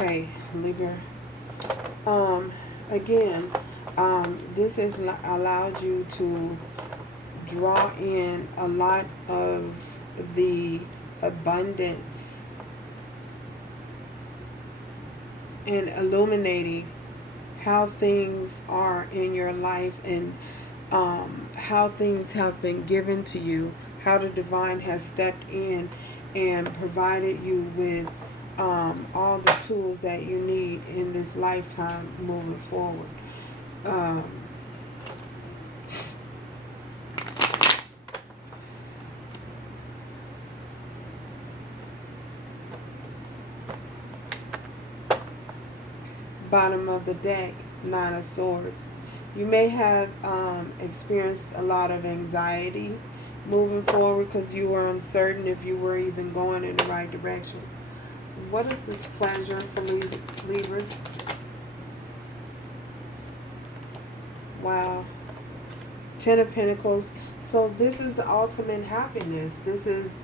Okay, Libra. Um, again, this has allowed you to draw in a lot of the abundance and illuminating how things are in your life, and how things have been given to you, how the divine has stepped in and provided you with all the tools that you need in this lifetime moving forward. Um, Bottom of the deck, Nine of Swords. You may have experienced a lot of anxiety moving forward because you were uncertain if you were even going in the right direction. What is this pleasure for Libras? Wow. Ten of Pentacles. So this is the ultimate happiness. This is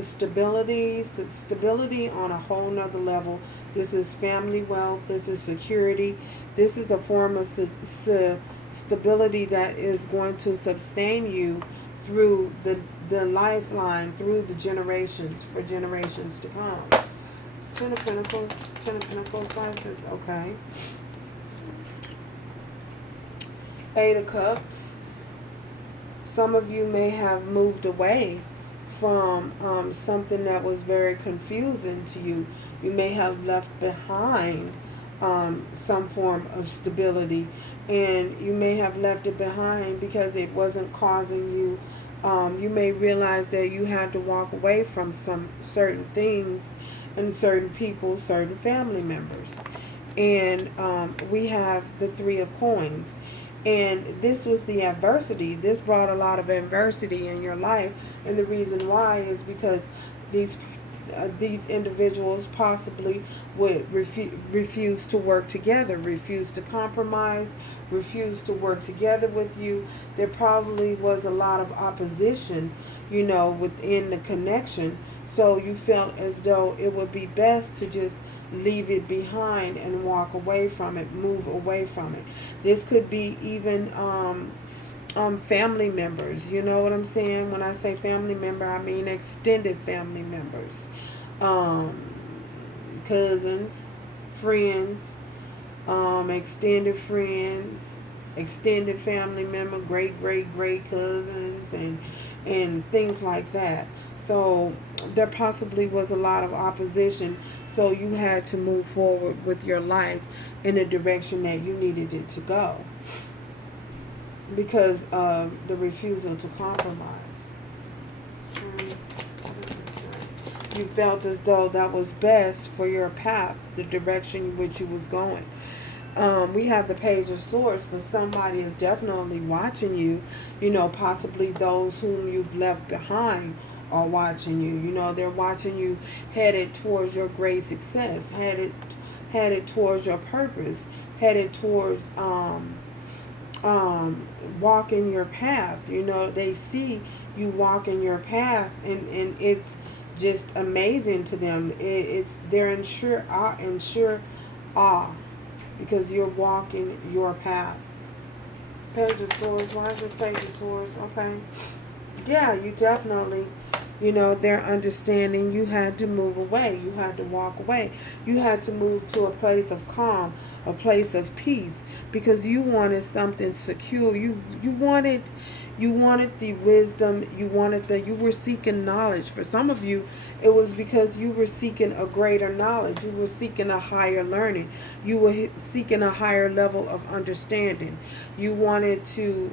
stability on a whole nother level. This is family wealth. This is security. This is a form of stability that is going to sustain you through the lifeline, through the generations, for generations to come. Ten of Pentacles, why is this? Okay. Eight of Cups. Some of you may have moved away from something that was very confusing to you. You may have left behind some form of stability, and you may have left it behind because it wasn't causing you. You may realize that you had to walk away from some certain things and certain people, certain family members. And we have the Three of Coins. And this was the adversity. This brought a lot of adversity in your life. And the reason why is because these individuals possibly would refuse to work together, refuse to compromise, refuse to work together with you. There probably was a lot of opposition, within the connection. So you felt as though it would be best to just leave it behind and walk away from it, move away from it. This could be even family members. You know what I'm saying? When I say family member, I mean extended family members, cousins, friends, extended friends, extended family member, great cousins, and things like that. So there possibly was a lot of opposition, so you had to move forward with your life in the direction that you needed it to go because of the refusal to compromise. You felt as though that was best for your path, the direction which you was going. We have the Page of Swords, but somebody is definitely watching you. Possibly those whom you've left behind are watching you. They're watching you headed towards your great success, headed towards your purpose, headed towards walking your path. They see you walking your path, and it's just amazing to them. They're in sure awe because you're walking your path. Page of Swords. Why is this Page of Swords? Okay. Yeah, you definitely, they're understanding you had to move away. You had to walk away. You had to move to a place of calm, a place of peace, because you wanted something secure. You wanted the wisdom. You were seeking knowledge. For some of you, it was because you were seeking a greater knowledge. You were seeking a higher learning. You were seeking a higher level of understanding. You wanted to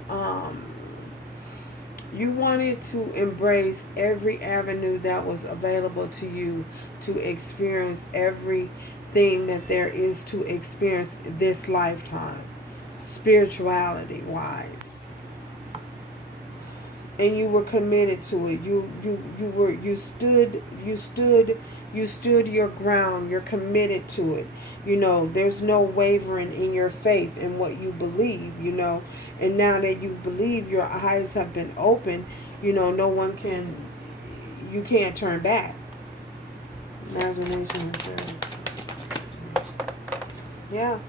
embrace every avenue that was available to you to experience everything that there is to experience this lifetime, spirituality wise. And you were committed to it. You stood your ground. You're committed to it. There's no wavering in your faith in what you believe, and now that you've believed, your eyes have been opened, you can't turn back. Imagination and fears. Yeah.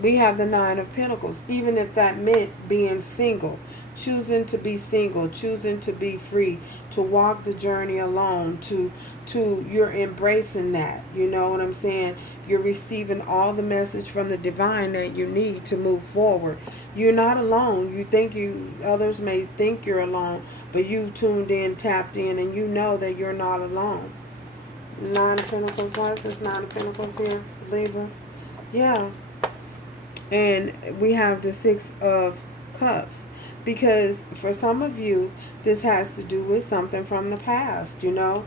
We have the Nine of Pentacles. Even if that meant being single, choosing to be single, choosing to be free, to walk the journey alone, to you're embracing that. You know what I'm saying? You're receiving all the message from the divine that you need to move forward. You're not alone. You think others may think you're alone, but you tuned in, tapped in, and you know that you're not alone. Nine of Pentacles. Why is this Nine of Pentacles here, Libra? Yeah. And we have the Six of Cups. Because for some of you, this has to do with something from the past, you know.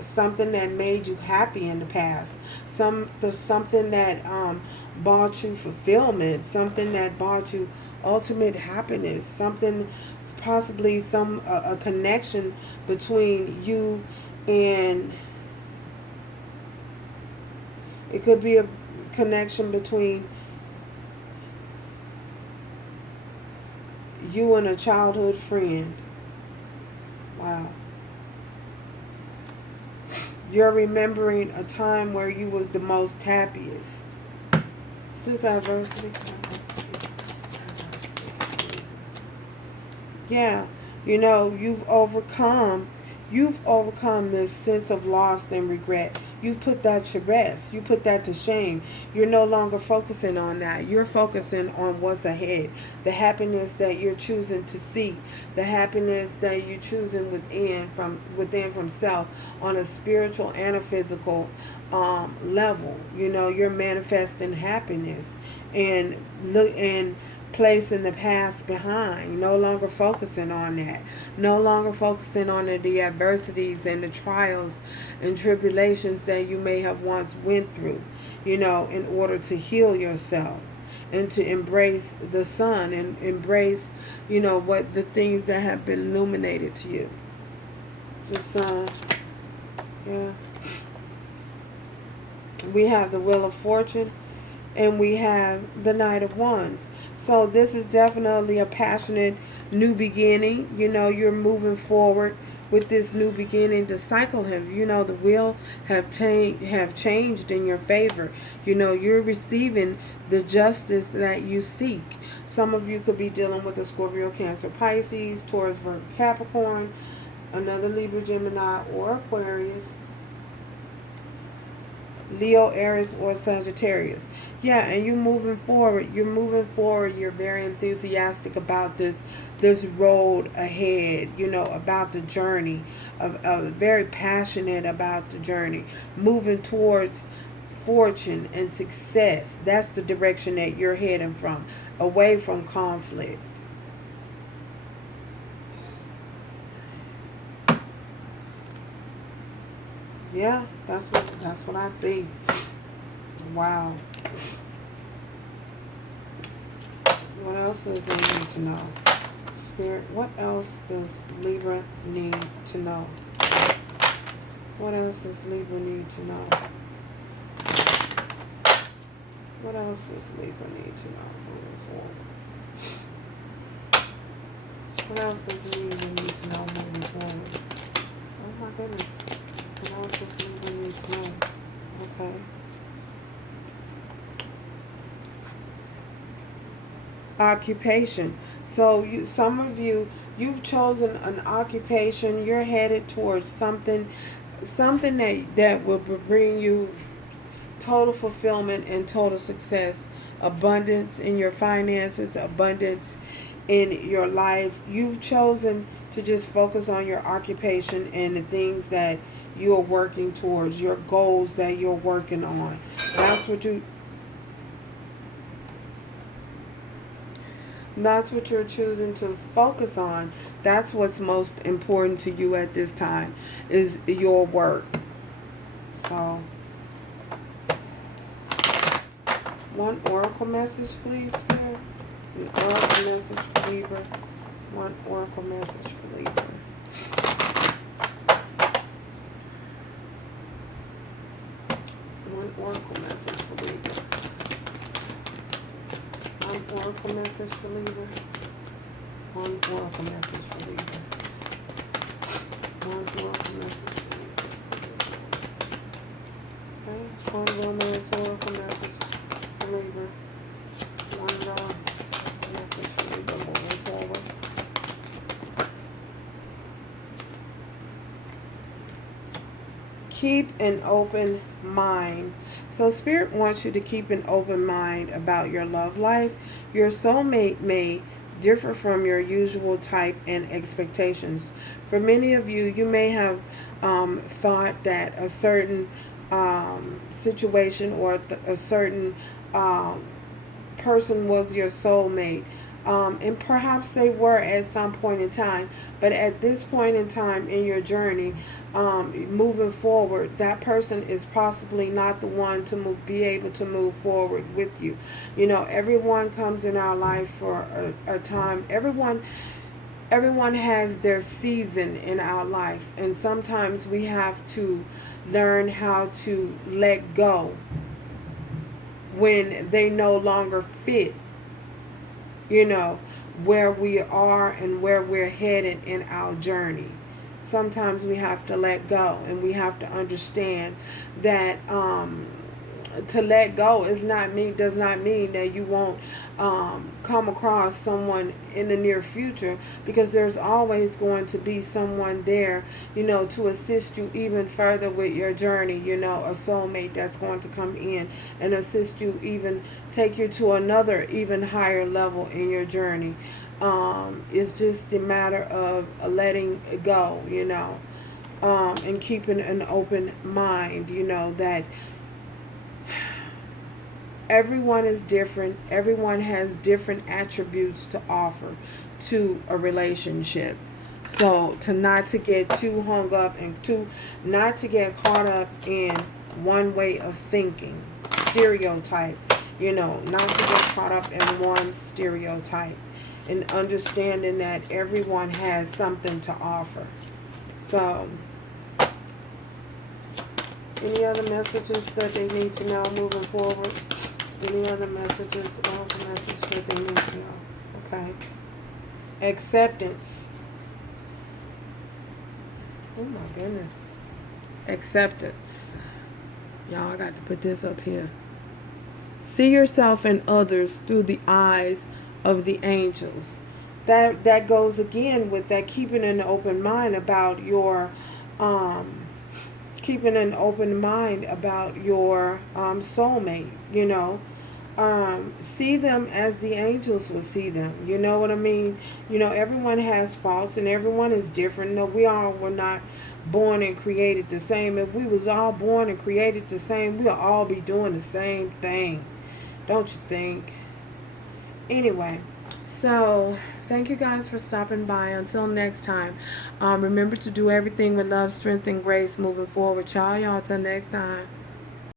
Something that made you happy in the past. Something that brought you fulfillment. Something that brought you ultimate happiness. Something, possibly a connection between you and... It could be a connection between you and a childhood friend. Wow. You're remembering a time where you was the most happiest. Is this adversity? Yeah. You know, you've overcome this sense of loss and regret. You've put that to rest. You put that to shame. You're no longer focusing on that. You're focusing on what's ahead. The happiness that you're choosing to seek. The happiness that you're choosing within from self, on a spiritual and a physical level. You know, you're manifesting happiness and placing the past behind, no longer focusing on that, no longer focusing on the adversities and the trials and tribulations that you may have once went through, you know, in order to heal yourself and to embrace the sun and embrace, you know, what the things that have been illuminated to you. The sun. Yeah. We have the Wheel of Fortune and we have the Knight of Wands. So this is definitely a passionate new beginning. You know, you're moving forward with this new beginning. The cycle the wheel have changed in your favor. You know, you're receiving the justice that you seek. Some of you could be dealing with a Scorpio, Cancer, Pisces, Taurus, Virgo, Capricorn, another Libra, Gemini, or Aquarius, Leo, Aries, or Sagittarius. Yeah, and you're moving forward. You're very enthusiastic about this road ahead, you know, about the journey. Very passionate about the journey. Moving towards fortune and success. That's the direction that you're heading from. Away from conflict. Yeah, that's what I see. Wow. What else does they need to know? Spirit, what else does Libra need to know? What else does Libra need to know? What else does Libra need to know moving forward? What else does Libra need to know moving forward? Oh my goodness. What else does Libra need to know? Okay. Occupation. So some of you've chosen an occupation. You're headed towards something that will bring you total fulfillment and total success, abundance in your finances, abundance in your life. You've chosen to just focus on your occupation and the things that you're working towards, your goals that you're working on. That's what you're choosing to focus on. That's what's most important to you at this time, is your work. So, one oracle message, please, Spirit. An oracle message for Libra. One oracle message for Libra. One oracle message for Libra. One oracle message for Libra. One oracle message for Libra. One oracle message. Okay. One romance oracle message for Libra. One message for Libra moving forward. Keep an open mind. So Spirit wants you to keep an open mind about your love life. Your soulmate may differ from your usual type and expectations. For many of you, you may have thought that a certain situation or a certain person was your soulmate. And perhaps they were at some point in time, but at this point in time in your journey, moving forward, that person is possibly not the one to be able to move forward with you. You know, everyone comes in our life for a time. Everyone has their season in our lives, and sometimes we have to learn how to let go when they no longer fit, you know, where we are and where we're headed in our journey. Sometimes we have to let go, and we have to understand that to let go does not mean that you won't come across someone in the near future, because there's always going to be someone there, you know, to assist you even further with your journey. You know, a soulmate that's going to come in and assist you, even take you to another even higher level in your journey. It's just a matter of letting it go, you know, and keeping an open mind, you know, that everyone is different. Everyone has different attributes to offer to a relationship. So not to get too hung up and not to get caught up in one way of thinking, stereotype, you know, not to get caught up in one stereotype, and understanding that everyone has something to offer. So, any other messages that they need to know moving forward? Any other messages about the message that they need to know? Okay. Acceptance. Oh my goodness. Acceptance. Y'all, I got to put this up here. See yourself and others through the eyes of the angels. That goes again with that keeping an open mind about your soulmate, you know. See them as the angels will see them. You know what I mean? You know, everyone has faults and everyone is different. No, we all were not born and created the same. If we was all born and created the same, we'll all be doing the same thing. Don't you think? Anyway, so thank you guys for stopping by. Until next time, remember to do everything with love, strength, and grace moving forward. Y'all, till next time.